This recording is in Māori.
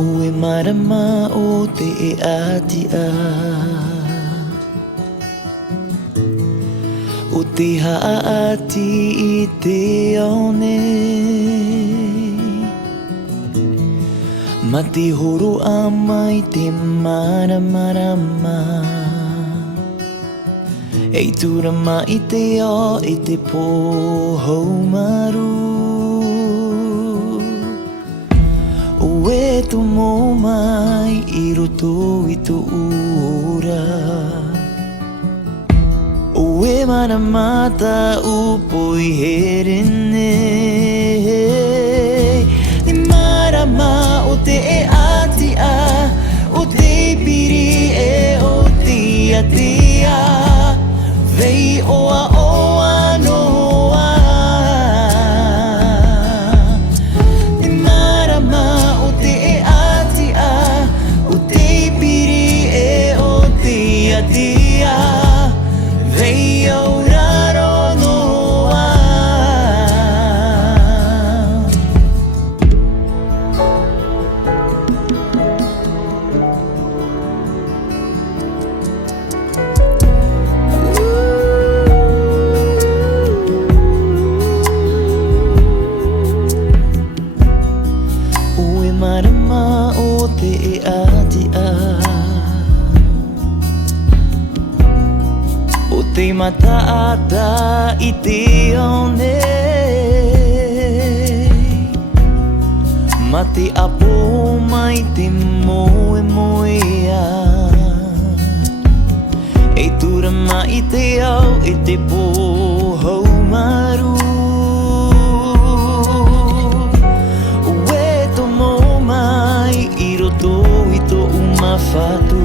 Ue marama o te e atia o te haati i te aone ma te horo a mai te maramarama ei tura mai i te ao i te pohau maru Ue tu mō mai i roto i tu ura Ue mana mata upo i herene Ni marama o te e atia O te piri e o tia tia Vei oa oa noa Dia vei auraro noa Ue marama o te e atia O te mataata i te aone Ma te apo mai te moe moea E tura mai i te au i te pohau maru Ue to mō mai i roto i to umawhatu